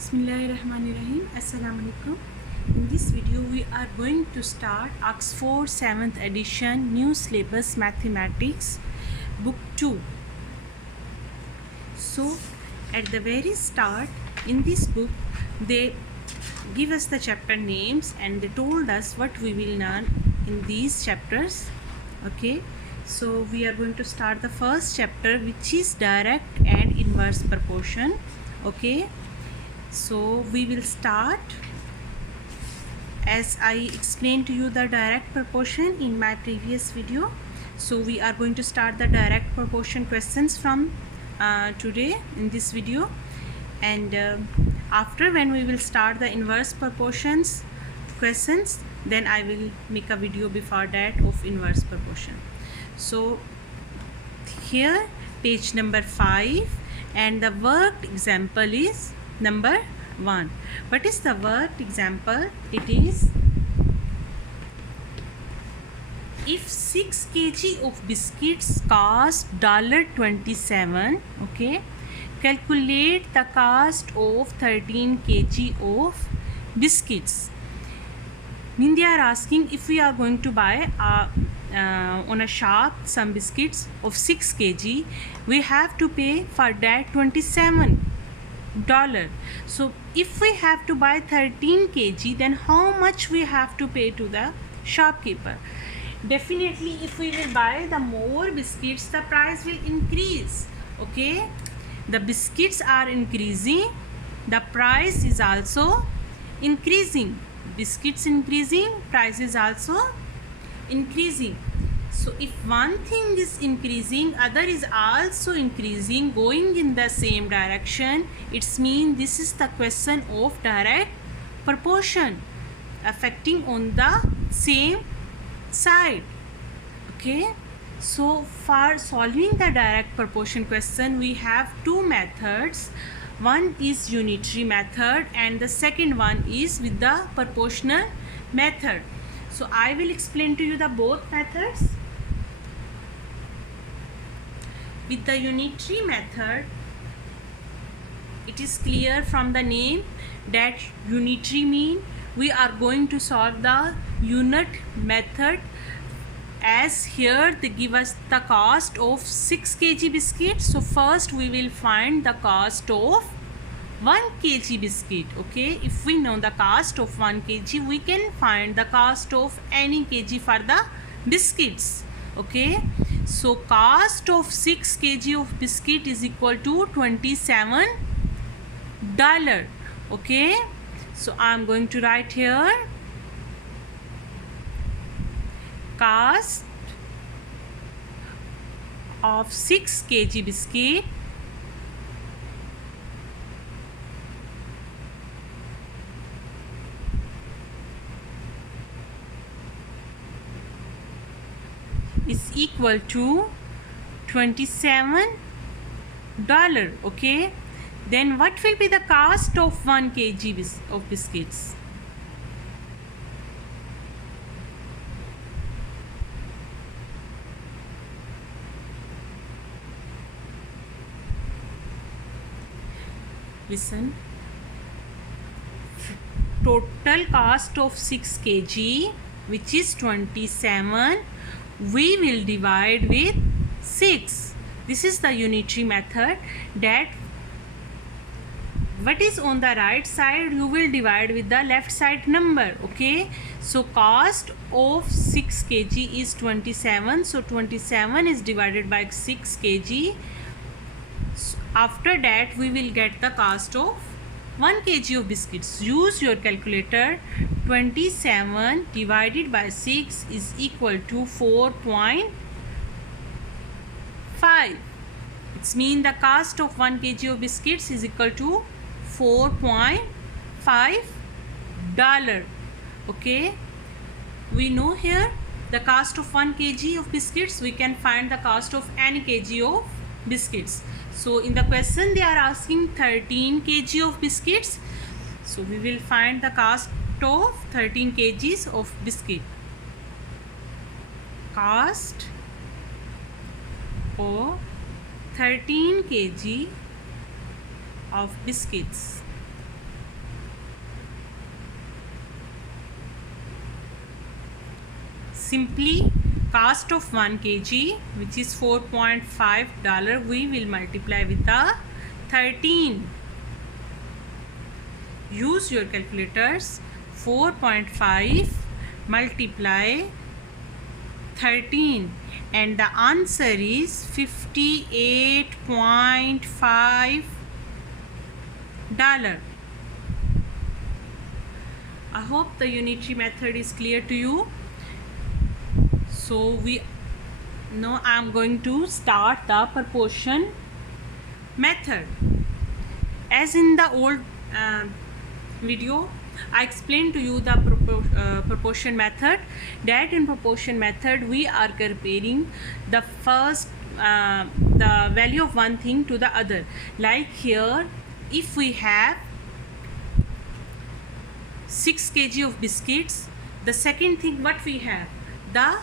Bismillahirrahmanirrahim. Assalamu alaikum. In this video, we are going to start Oxford 7th edition New Syllabus Mathematics, Book 2. So, at the very start, in this book, they give us the chapter names and they told us what we will learn in these chapters. Okay, so we are going to start the first chapter, which is direct and inverse proportion. Okay, so we will start as I explained to you the direct proportion in my previous video. So we are going to start the direct proportion questions from today in this video, and after when we will start the inverse proportions questions, then I will make a video before that of inverse proportion. So here page number 5, and the worked example is number 1. What is the worked example? It is, if 6 kg of biscuits cost $27, okay, calculate the cost of 13 kg of biscuits. Mean they are asking, if we are going to buy on a shop some biscuits of 6 kg, we have to pay for that $27. So if we have to buy 13 kg, then how much we have to pay to the shopkeeper? Definitely, if we will buy the more biscuits, the price will increase. Okay, the biscuits are increasing, the price is also increasing. Biscuits increasing, price is also increasing. So if one thing is increasing, other is also increasing, going in the same direction, it's mean this is the question of direct proportion, affecting on the same side. Okay, so for solving the direct proportion question, we have two methods. One is unitary method and the second one is with the proportional method. So I will explain to you the both methods. With the unitary method, it is clear from the name that unitary mean we are going to solve the unit method, as here they give us the cost of 6 kg biscuit. So first we will find the cost of 1 kg biscuit. Okay, if we know the cost of 1 kg, we can find the cost of any kg for the biscuits. Okay, so cost of 6 kg of biscuit is equal to $27. Okay, so I am going to write here cost of 6 kg biscuit is equal to $27. Okay, then what will be the cost of 1 kg of biscuits? Listen, total cost of 6 kg, which is 27, we will divide with 6. This is the unitary method, that what is on the right side you will divide with the left side number. Okay, so cost of 6 kg is 27, so 27 is divided by 6 kg. After that we will get the cost of 1 kg of biscuits. Use your calculator. 27 divided by 6 is equal to 4.5. It's mean the cost of 1 kg of biscuits is equal to $4.5. Okay, we know here the cost of 1 kg of biscuits. We can find the cost of any kg of biscuits. So in the question they are asking 13 kg of biscuits, so we will find the cost of 13 kgs of biscuit. Cost of 13 kg of biscuits. simply cost of 1 kg, which is $4.5, we will multiply with the 13. Use your calculators. 4.5 multiply 13 and the answer is $58.5. I hope the unitary method is clear to you. So now I am going to start the proportion method. As in the old video, I explained to you the proportion method, that in proportion method we are comparing the first the value of one thing to the other. Like here, if we have 6 kg of biscuits, the second thing what we have, the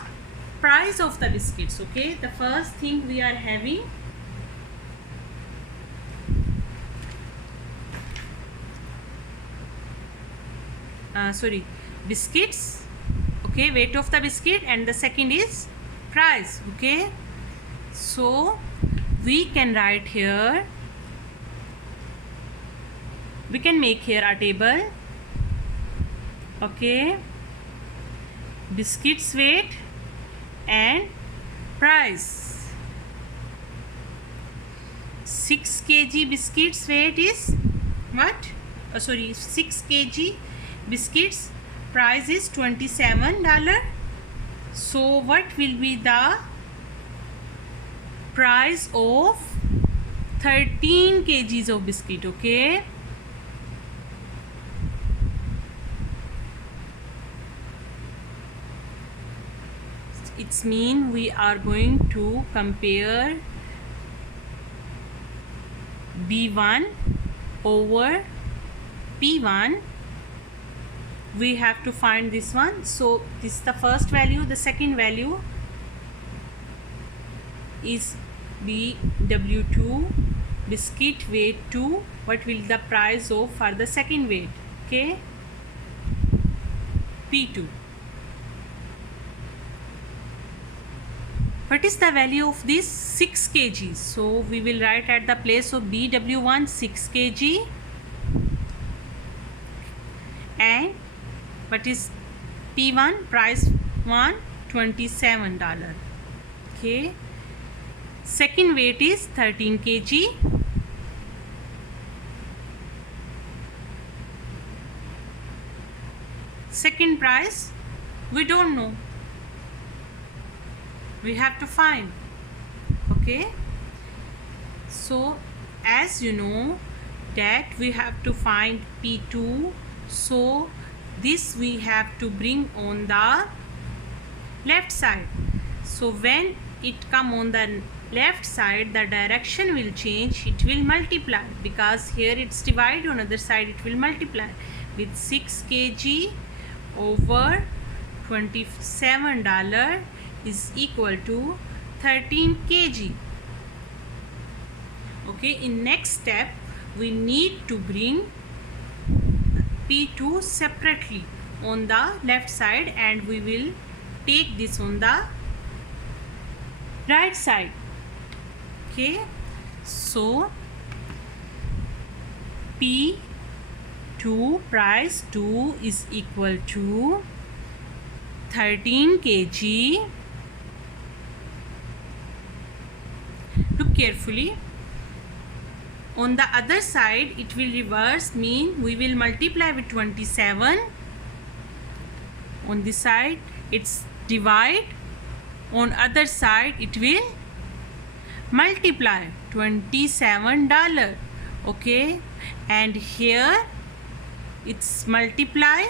price of the biscuits. Okay, the first thing we are having biscuits, okay, weight of the biscuit, and the second is price. Okay, so we can write here, we can make here a table. Okay, biscuits weight and price. 6 kg biscuits weight is what? 6 kg biscuits price is $27. So what will be the price of 13 kgs of biscuit? Okay, it's mean we are going to compare B1 over P1. We have to find this one. So this is the first value. The second value is BW2, biscuit weight 2. What will the price of for the second weight? Okay, P2. What is the value of this? 6 kg. So we will write at the place of BW1 6 kg, and what is P1? Price 1 $27. Okay, second weight is 13 kg. Second price we don't know, we have to find. Okay, so as you know that we have to find P2, so this we have to bring on the left side. So when it come on the left side, the direction will change, it will multiply, because here it's divide, on other side it will multiply with 6 kg over $27 is equal to 13 kg. Okay, in next step we need to bring P2 separately on the left side, and we will take this on the right side. Okay, so P2 price 2 is equal to 13 kg. Look carefully. On the other side it will reverse, mean we will multiply with 27. On this side it's divide, on other side it will multiply $27. Okay, and here it's multiply,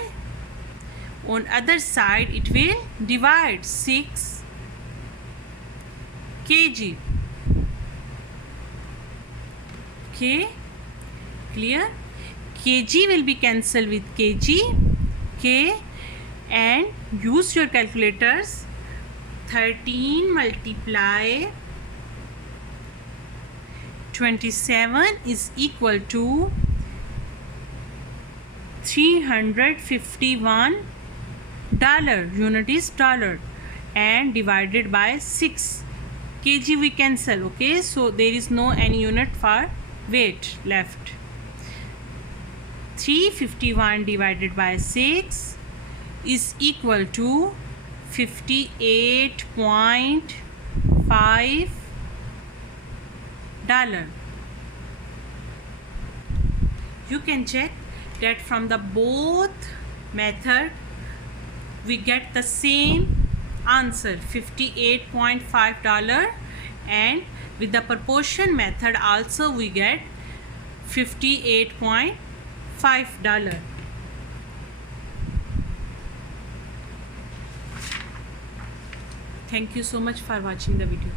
on other side it will divide 6 kg. Okay, clear? Kg will be cancelled with kg. Okay, and use your calculators. 13 multiply 27 is equal to $351. Unit is dollar. and divided by 6 kg we cancel. Okay, so there is no any unit for weight left. 351 divided by 6 is equal to 58.5 $. You can check that from the both method we get the same answer, $58.5, and with the proportion method also we get $58.5. Thank you so much for watching the video.